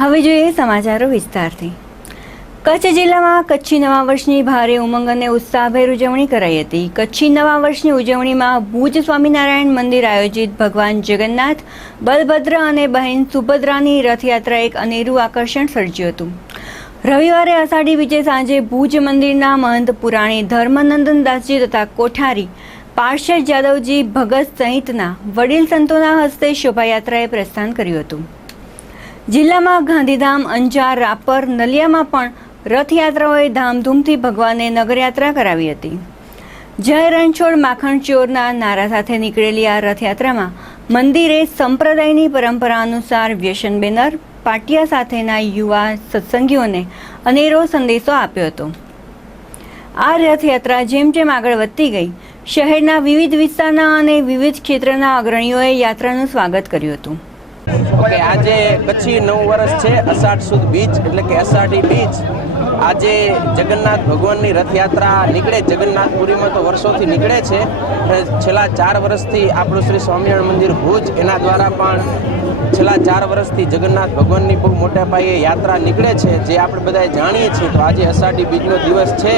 હવે જોઈએ સમાચારો વિસ્તારથી। કચ્છ જિલ્લામાં કચ્છી નવા વર્ષની ભારે ઉમંગ અને ઉત્સાહભેર ઉજવણી કરાઈ હતી। કચ્છી નવા વર્ષની ઉજવણીમાં ભુજ સ્વામિનારાયણ મંદિર આયોજિત ભગવાન જગન્નાથ, બલભદ્ર અને બહેન સુભદ્રાની રથયાત્રા એક અનેરું આકર્ષણ સર્જ્યું હતું। રવિવારે અષાઢી બીજે સાંજે ભુજ મંદિરના મહંત પુરાણી ધર્મનંદનદાસજી તથા કોઠારી પાર્ષદ જાદવજી ભગત સહિતના વડીલ સંતોના હસ્તે શોભાયાત્રાએ પ્રસ્થાન કર્યું હતું। જિલ્લામાં ગાંધીધામ, અંજાર, રાપર, નલિયામાં પણ રથયાત્રાઓએ ધામધૂમથી ભગવાનને નગરયાત્રા કરાવી હતી। જય રણછોડ માખણ ચોરના નારા સાથે નીકળેલી આ રથયાત્રામાં મંદિરે સંપ્રદાયની પરંપરા અનુસાર વ્યસન બેનર, પાટિયા સાથેના યુવા સત્સંગીઓને અનેરો સંદેશો આપ્યો હતો। આ રથયાત્રા જેમ જેમ આગળ વધતી ગઈ, શહેરના વિવિધ વિસ્તારના અને વિવિધ ક્ષેત્રના અગ્રણીઓએ યાત્રાનું સ્વાગત કર્યું હતું। ઓકે, આજે કચ્છી નવ વર્ષ છે, અષાઢ સુદ બીજ એટલે કે અષાઢી બીજ। આજે જગન્નાથ ભગવાનની રથયાત્રા નીકળે જગન્નાથપુરીમાં તો વર્ષોથી નીકળે છે। છેલ્લા 4 વર્ષથી આપણું શ્રી સ્વામિનારાયણ મંદિર ભુજ એના દ્વારા પણ છેલ્લા 4 વર્ષથી જગન્નાથ ભગવાનની બહુ મોટા પાયે યાત્રા નીકળે છે, જે આપણે બધાએ જાણીએ છીએ। તો આજે અષાઢી બીજનો દિવસ છે,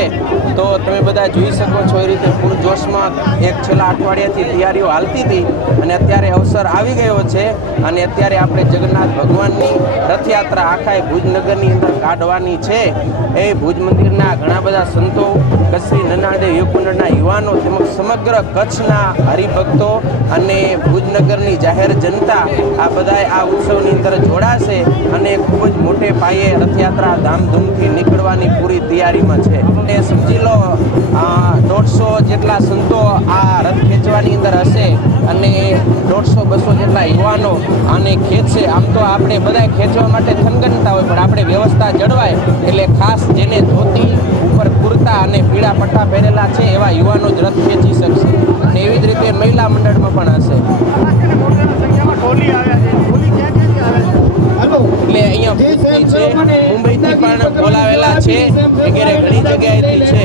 તો તમે બધા જોઈ શકો છો એ રીતે પૂરજોશમાં એક છેલ્લા અઠવાડિયાથી તૈયારીઓ હાલતી હતી અને અત્યારે અવસર આવી ગયો છે અને અત્યારે આપણે જગન્નાથ ભગવાનની રથયાત્રા આખા ભુજ નગરની અંદર કાઢવાની છે। એ ભુજ મંદિરના ઘણા બધા સંતો, કચ્છી નનાદેવ યુવક મંડળના યુવાનો તેમજ સમગ્ર કચ્છના હરિભક્તો અને ભુજનગરની જાહેર જનતા આ બધાએ આ ઉત્સવની અંદર જોડાશે અને ખૂબ જ મોટે પાયે રથયાત્રા ધામધૂમથી નીકળવાની પૂરી તૈયારીમાં છે। અને સમજી લો 150 જેટલા સંતો આ રથ ખેંચવાની અંદર હશે અને 150-200 જેટલા યુવાનો આને ખેંચશે। આમ તો આપણે બધા ખેંચવા માટે થનગનતા હોય, પણ આપણે વ્યવસ્થા જળવાય એટલે ખાસ જેને ધોતી ઉપર કુર્તા અને પીળા પટ્ટા પહેરેલા છે એવા યુવાનો જ રથ ખેંચી શકશે અને એવી જ રીતે મહિલા મંડળમાં પણ હશે। એટલે અહીંયા ભુજથી છે, મુંબઈથી પણ બોલાવેલા છે, વગેરે ઘણી જગ્યાએથી છે।